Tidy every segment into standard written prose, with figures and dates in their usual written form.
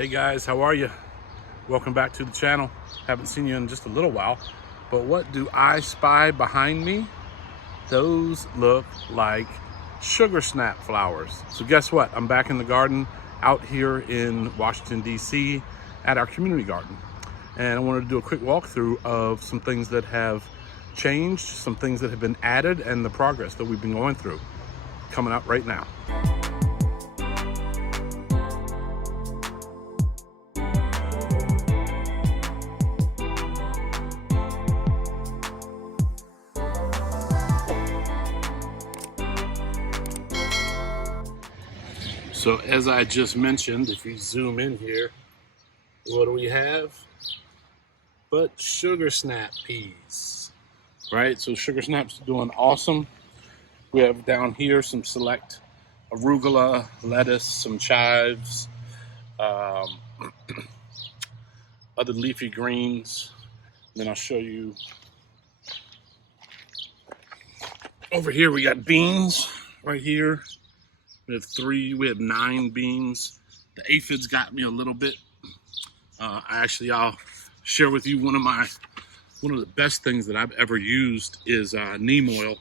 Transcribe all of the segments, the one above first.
Hey guys, how are you? Welcome back to the channel. Haven't seen you in just a little while, but what do I spy behind me? Those look like sugar snap flowers. So guess what? I'm back in the garden out here in Washington, DC at our community garden. And I wanted to do a quick walkthrough of some things that have changed, some things that have been added, and the progress that we've been going through. Coming up right now. So as I just mentioned, if you zoom in here, what do we have? But sugar snap peas, right? So sugar snaps doing awesome. We have down here some select arugula, lettuce, some chives, other leafy greens. Then I'll show you over here. We got beans right here. We have 9 beans. The aphids got me a little bit. I'll share with you one of the best things that I've ever used is neem oil.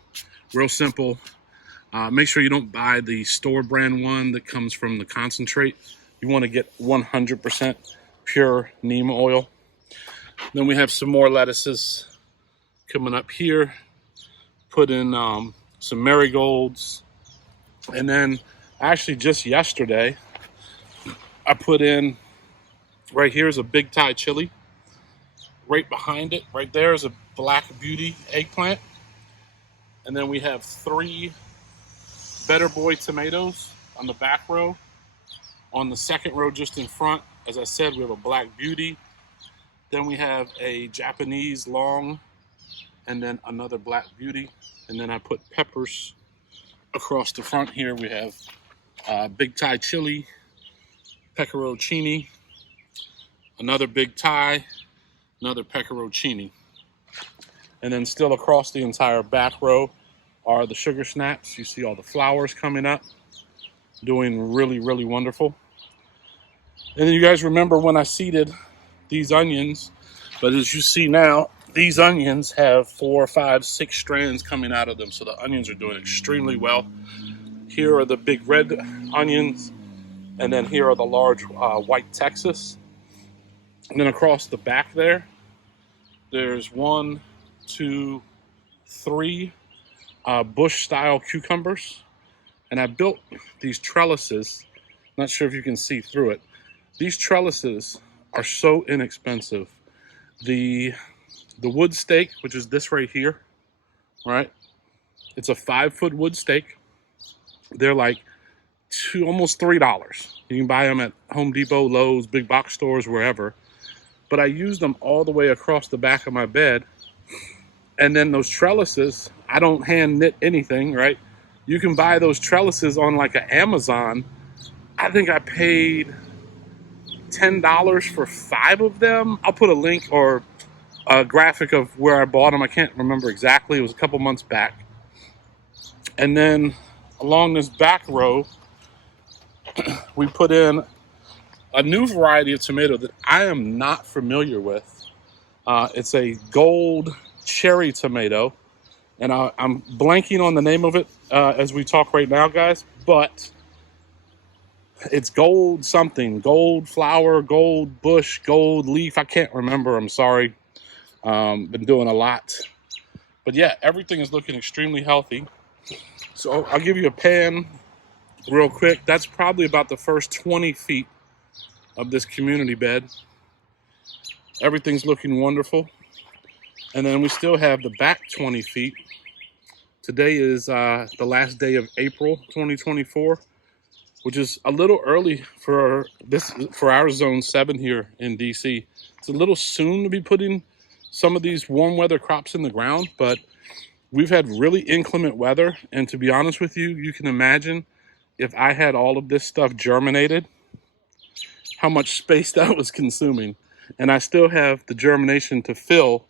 Real simple. Make sure you don't buy the store brand one that comes from the concentrate. You want to get 100% pure neem oil. Then we have some more lettuces coming up here. Put in some marigolds. And then actually just yesterday, I put in, right here is a big Thai chili. Right behind it, right there is a Black Beauty eggplant. And then we have 3 Better Boy tomatoes on the back row. On the second row just in front, as I said, we have a Black Beauty. Then we have a Japanese long, and then another Black Beauty. And then I put peppers across the front here. We have big Thai chili, pecorocini, another big Thai, another pecorocini. And then still across the entire back row are the sugar snaps. You see all the flowers coming up, doing really, really wonderful. And then you guys remember when I seeded these onions, but as you see now, these onions have 4, 5, 6 strands coming out of them. So the onions are doing extremely well. Here are the big red onions, and then here are the large white Texas. And then across the back there's 1, 2, 3 bush style cucumbers. And I built these trellises. Not sure if you can see through it. These trellises are so inexpensive. The wood stake, which is this right here, right? It's a 5-foot wood stake. They're like almost $3. You can buy them at Home Depot, Lowe's, big box stores, wherever. But I used them all the way across the back of my bed. And then those trellises, I don't hand knit anything, right? You can buy those trellises on like an Amazon. I think I paid $10 for 5 of them. I'll put a link or a graphic of where I bought them. I can't remember exactly. It was a couple months back. And then along this back row, we put in a new variety of tomato that I am not familiar with. It's a gold cherry tomato, and I'm blanking on the name of it as we talk right now, guys, but it's gold something, gold flower, gold bush, gold leaf. I can't remember. I'm sorry. Been doing a lot. But yeah, everything is looking extremely healthy. So I'll give you a pan real quick. That's probably about the first 20 feet of this community bed. Everything's looking wonderful. And then we still have the back 20 feet. Today is the last day of April 2024, which is a little early for our zone 7 here in DC. It's a little soon to be putting some of these warm weather crops in the ground, but we've had really inclement weather. And to be honest with you, you can imagine if I had all of this stuff germinated, how much space that was consuming. And I still have the germination to fill